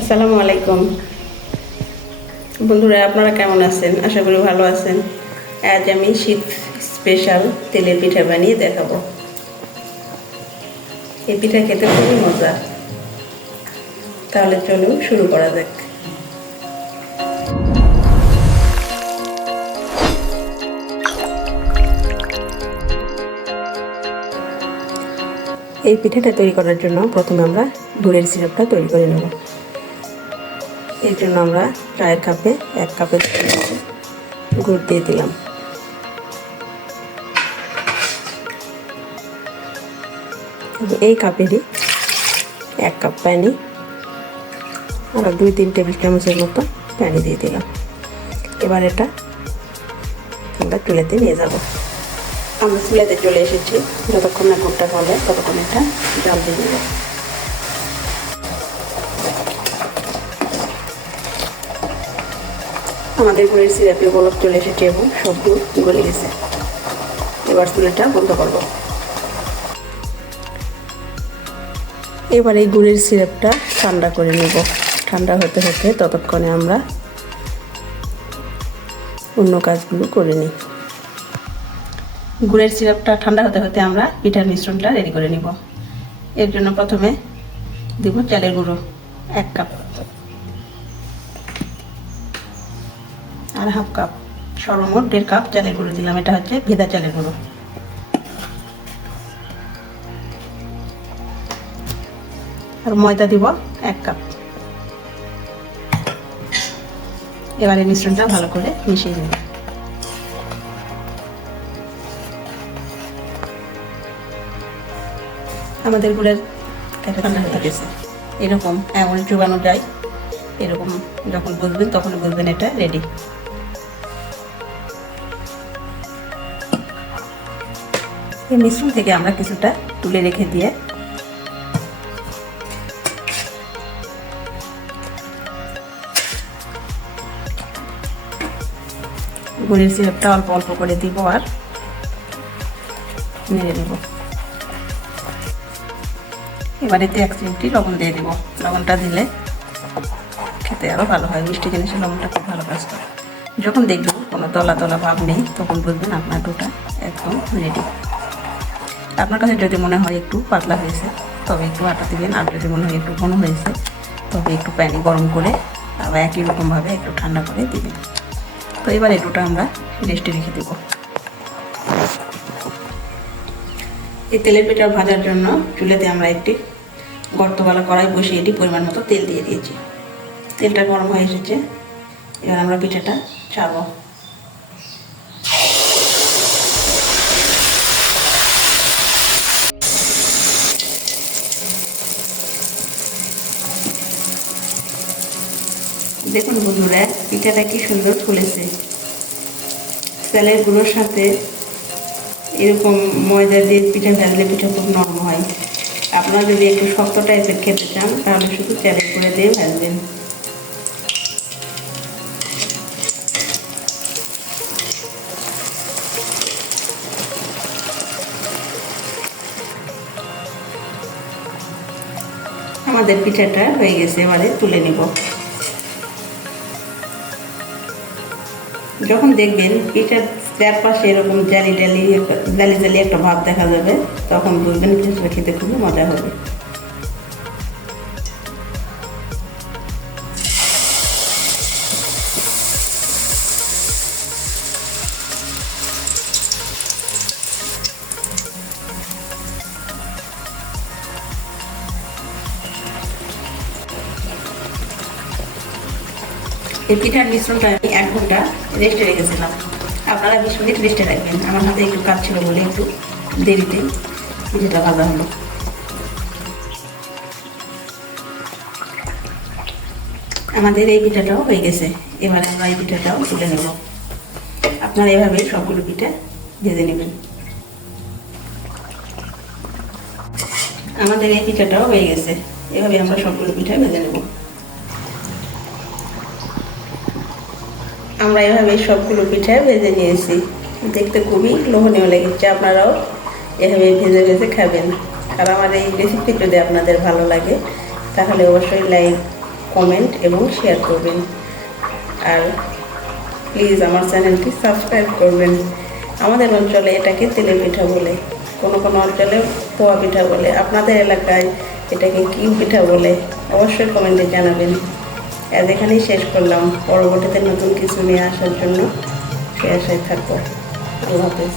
আসসালামু আলাইকুম বন্ধুরা, আপনারা কেমন আছেন? আশা করি ভালো আছেন। আজ আমি শীত স্পেশাল তেলের পিঠা বানিয়ে দেখাবো। এই পিঠা খেতে খুবই মজা। তাহলে চলুন শুরু করা যাক। এই পিঠাটা তৈরি করার জন্য প্রথমে আমরা গুড়ের সিরাপটা তৈরি করে নেব। এর জন্য আমরা চায়ের কাপে 1 কাপের গুড় দিয়ে দিলাম। এই কাপেরই 1 কাপ পানি, আমরা 2-3 টেবিল চামচের মতো পানি দিয়ে দিলাম। এবার এটা আমরা চুলাতে নিয়ে যাব। আমরা চুলাতে চলে এসেছি। যতক্ষণ না গুড়টা গলে ততক্ষণ এটা জাল দিয়ে দেবো। আমাদের গুড়ের সিরাপে বলক চলে এসেছে এবং সব গুড় গলে গেছে। এবার চুলাটা বন্ধ করব। এবার এই গুড়ের সিরাপটা ঠান্ডা করে নেব। ঠান্ডা হতে হতে ততক্ষণে আমরা অন্য কাজগুলো করে নিই। গুড়ের সিরাপটা ঠান্ডা হতে হতে আমরা পিঠার মিশ্রণটা রেডি করে নিব। এর জন্য প্রথমে দিব চালের গুঁড়ো 1 কাপ আর 1/2 কাপ, সর্বমোট 1.5 কাপ চালের গুঁড়ো দিলাম। এটা হচ্ছে ভেজা চালের গুঁড়ো। আর ময়দা দিব 1 কাপ। এবার এই মিশ্রণটা ভালো করে মিশিয়ে নেব। আমাদের গুড়ের ঠান্ডা হয়ে গেছে। এরকম এমন চুবানো যায়। এরকম যখন বুঝবেন তখন বুঝবেন এটা রেডি। এই মিশ্রণ থেকে আমরা কিছুটা তুলে রেখে দিয়ে গুড়ের সিরাপটা অল্প অল্প করে দিব আর নেড়ে দেব। এবার এতে 1 চিমটি লবণ দিয়ে দেব। লবণটা দিলে খেতে আরও ভালো হয়। মিষ্টি জিনিসের লবণটা খুব ভালো কাজ করে। যখন দেখবেন কোনো দলা দলা ভাব নেই তখন বুঝবেন আপনার ডোটা একদম রেডি। আপনার কাছে যদি মনে হয় একটু পাতলা হয়েছে তবে একটু আটা দিবেন, আর যদি মনে হয় একটু ঘন হয়েছে তবে একটু পানি গরম করে আবার একই রকমভাবে একটু ঠান্ডা করে দিবেন। তো এবার এই ডোটা আমরা রেস্টে রেখে দেব। এই তেলের পিঠা ভাজার জন্য চুলাতে আমরা একটি গর্তওয়ালা কড়াই বসিয়ে এটি পরিমাণ মতো তেল দিয়ে দিয়েছি। তেলটা গরম হয়ে এসেছে। এবার আমরা পিঠাটা ছাড়বো। দেখুন বন্ধুরা, পিঠাটা কি সুন্দর ফুলেছে। চালের গুঁড়োর সাথে এরকম ময়দা দিয়ে পিঠা ভাজলে পিঠা খুব নরম হয়। আপনারা যদি একটু শক্ত টাইপের খেতে চান তাহলে শুধু চালের গুঁড়ো দিয়ে ভাজবেন। আমাদের পিঠাটা হয়ে গেছে। এবারে তুলে নিব। যখন দেখবেন পিঠার চারপাশে এরকম জালি জালি একটা ভাব দেখা যাবে তখন বুঝবেন পিঠাটা খেতে খুবই মজা হবে। এই পিঠার মিশ্রণটা আমি 1 ঘন্টা রেস্টে রেখেছিলাম। আপনারা 20 মিনিট রেস্টে রাখবেন। আমার হাতে একটু কাজ ছিল বলে একটু দেরিতে পিঠাটা ভাজা হলো। আমাদের এই পিঠাটাও হয়ে গেছে। এবার আমরা এই পিঠাটাও তুলে নেব। আপনারা এভাবে সবগুলো পিঠা ভেজে নেবেন। আমাদের এই পিঠাটাও হয়ে গেছে। এভাবে আমরা সবগুলো পিঠা ভেজে নেব। আমরা এভাবে সবগুলো পিঠা ভেজে নিয়েছি। দেখতে খুবই লোভনীয় লেগেছে। আপনারাও এভাবে ভেজে ভেজে খাবেন। আর আমার এই রেসিপি যদি আপনাদের ভালো লাগে তাহলে অবশ্যই লাইক কমেন্ট এবং শেয়ার করবেন। আর প্লিজ আমার চ্যানেলটি সাবস্ক্রাইব করবেন। আমাদের অঞ্চলে এটাকে তেলে পিঠা বলে, কোনো কোনো অঞ্চলে পোয়া পিঠা বলে। আপনাদের এলাকায় এটাকে কি পিঠা বলে অবশ্যই কমেন্টে জানাবেন। আজ এখানেই শেষ করলাম। পরবর্তীতে নতুন কিছু নিয়ে আসার জন্য সে আশায় থাকবো। আল্লাহ হাফেজ।